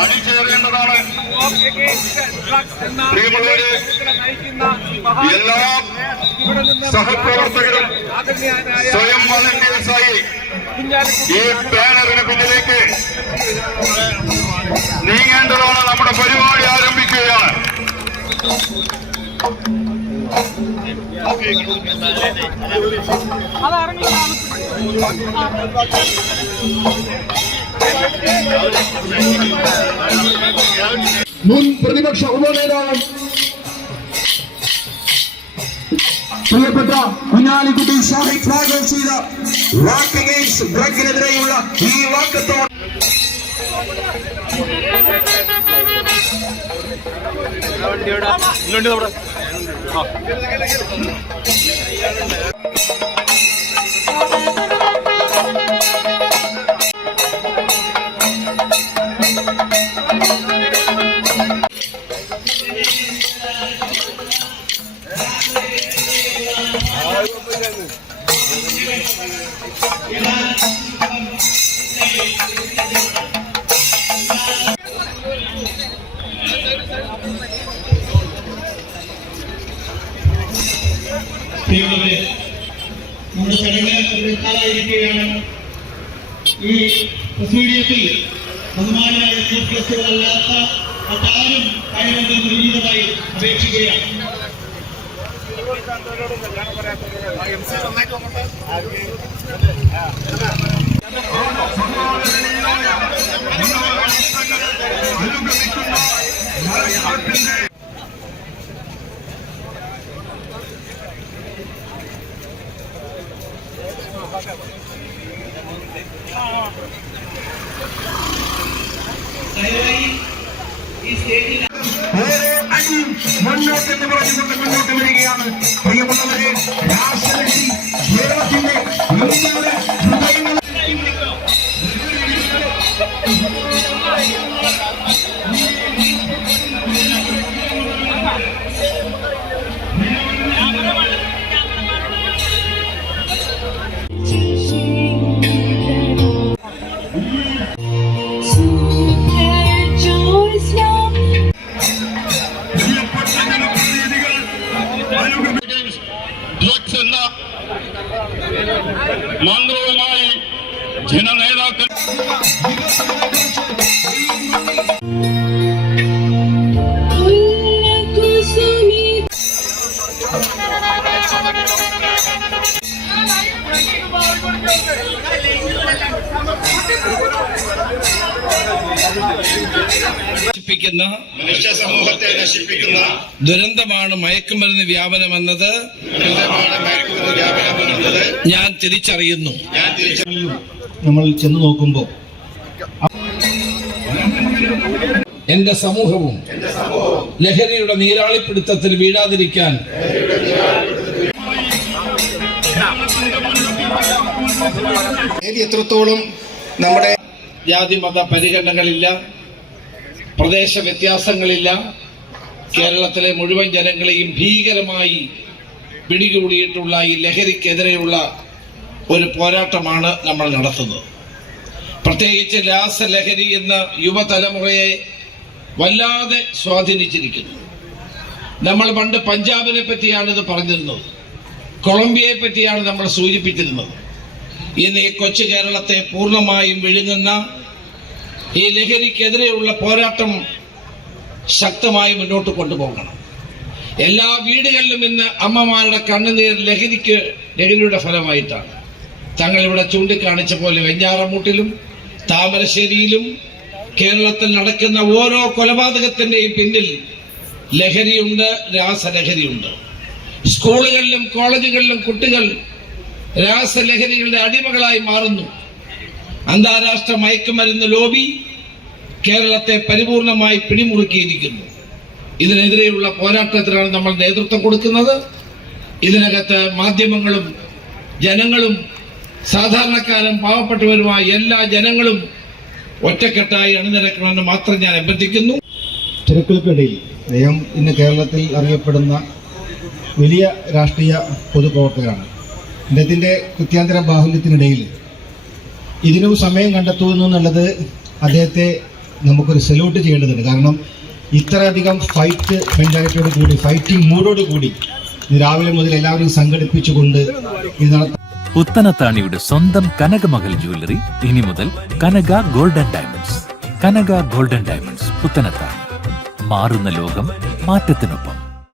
അണിചേരേണ്ടതാണ്. പ്രിയമുള്ളവരെ, എല്ലാ സഹപ്രവർത്തകരും സ്വയം വളണ്ടിയേഴ്സായി ഈ ബാനറിന് പിന്നിലേക്ക് നീങ്ങേണ്ടതാണ്. നമ്മുടെ പരിപാടി ആരംഭിക്കുകയാണ്. മുൻ പ്രതിപക്ഷ ഉപനേതാവ് പ്രിയപ്പെട്ട കുഞ്ഞാലിക്കുട്ടി ഷാഹിദ് ഫ്ലാഗ് ചെയ്ത വാക്ക് അഗെയിൻസ്റ്റ് ഡ്രഗിനെതിരെയുള്ള ഈ വാക്കത്തോട് നമ്മുടെ ചടങ്ങ് കാലായിരിക്കുകയാണ്. ഈ പ്രൊസീഡിയത്തിൽ ബഹുമാനായ ചീഫ് ഗസ്റ്റുകളല്ലാത്ത മറ്റാരും കാര്യമെന്ന് വിനീതമായി അപേക്ഷിക്കുകയാണ്. മുന്നോട്ടെന്ന് പറഞ്ഞുകൊണ്ട് മുന്നോട്ട് വരികയാണ്. പ്രിയമുള്ളവരെ, രാഷ്ട്രലക്ഷ്മി കേരളത്തിന്റെ ഇന്ത്യയുടെ ഹൃദയങ്ങൾ മന്ത്രവുമായി ജനനേതാക്കൾ മനുഷ്യ സമൂഹത്തെ നശിപ്പിക്കുന്ന ദുരന്തമാണ് മയക്കുമരുന്ന് വ്യാപനമെന്നത് ഞാൻ തിരിച്ചറിയുന്നു. നമ്മൾ ചെന്ന് നോക്കുമ്പോൾ എന്റെ സമൂഹവും ലഹരിയുടെ നീരാളിപ്പിടുത്തത്തിൽ വീഴാതിരിക്കാൻ എത്രത്തോളം നമ്മുടെ ജാതിമത പരിഗണനകളില്ല, പ്രദേശ വ്യത്യാസങ്ങളില്ല. കേരളത്തിലെ മുഴുവൻ ജനങ്ങളെയും ഭീകരമായി പിടികൂടിയിട്ടുള്ള ഈ ലഹരിക്കെതിരെയുള്ള ഒരു പോരാട്ടമാണ് നമ്മൾ നടത്തുന്നത്. പ്രത്യേകിച്ച് രാസലഹരി എന്ന യുവതലമുറയെ വല്ലാതെ സ്വാധീനിച്ചിരിക്കുന്നു. നമ്മൾ പണ്ട് പഞ്ചാബിനെ പറ്റിയാണ് ഇത് പറഞ്ഞിരുന്നത്, കൊളംബിയയെ പറ്റിയാണ് നമ്മൾ സൂചിപ്പിച്ചിരുന്നത്. ഇന്ന് ഈ കൊച്ചു കേരളത്തെ പൂർണ്ണമായും വിഴുങ്ങുന്ന ഈ ലഹരിക്കെതിരെയുള്ള പോരാട്ടം ശക്തമായി മുന്നോട്ട് കൊണ്ടുപോകണം. എല്ലാ വീടുകളിലും ഇന്ന് അമ്മമാരുടെ കണ്ണുനീർ ലഹരിയുടെ ഫലമായിട്ടാണ്. തങ്ങളിവിടെ ചൂണ്ടിക്കാണിച്ച പോലെ വെഞ്ഞാറമൂട്ടിലും താമരശ്ശേരിയിലും കേരളത്തിൽ നടക്കുന്ന ഓരോ കൊലപാതകത്തിന്റെയും പിന്നിൽ ലഹരിയുണ്ട്, രാസലഹരിയുണ്ട്. സ്കൂളുകളിലും കോളേജുകളിലും കുട്ടികൾ രാസലഹരികളുടെ അടിമകളായി മാറുന്നു. അന്താരാഷ്ട്ര മയക്കുമരുന്ന് ലോബി കേരളത്തെ പരിപൂർണമായി പിടിമുറുക്കിയിരിക്കുന്നു. ഇതിനെതിരെയുള്ള പോരാട്ടത്തിനാണ് നമ്മൾ നേതൃത്വം കൊടുക്കുന്നത്. ഇതിനകത്ത് മാധ്യമങ്ങളും ജനങ്ങളും സാധാരണക്കാരും പാവപ്പെട്ടവരുമായ എല്ലാ ജനങ്ങളും ഒറ്റക്കെട്ടായി അണിനിരക്കണമെന്ന് മാത്രം ഞാൻ അഭ്യർത്ഥിക്കുന്നു. തിരക്കുകൾക്കിടയിൽ അദ്ദേഹം ഇന്ന് കേരളത്തിൽ അറിയപ്പെടുന്ന വലിയ രാഷ്ട്രീയ പൊതുപ്രവർത്തകരാണ്. അദ്ദേഹത്തിൻ്റെ കൃത്യാന്തര ബാഹുല്യത്തിനിടയിൽ ഇതിനും സമയം കണ്ടെത്തുന്നു എന്നുള്ളത് അദ്ദേഹത്തെ നമുക്കൊരു സല്യൂട്ട് ചെയ്യേണ്ടതുണ്ട്. കാരണം ഇത്രയധികം ഫൈറ്റ് മെന്റാലിറ്റിയോട് കൂടി, ഫൈറ്റിംഗ് മൂഡോട് കൂടി രാവിലെ മുതൽ എല്ലാവരും സംഘടിപ്പിച്ചുകൊണ്ട് ഇത് നടത്താൻ പുത്തനത്താണിയുടെ സ്വന്തം കനകമകൽ ജ്വല്ലറി ഇനി മുതൽ കനക ഗോൾഡൻ ഡയമണ്ട്സ്. കനക ഗോൾഡൻ ഡയമണ്ട്സ്, പുത്തനത്താണി. മാറുന്ന ലോകം, മാറ്റത്തിനൊപ്പം.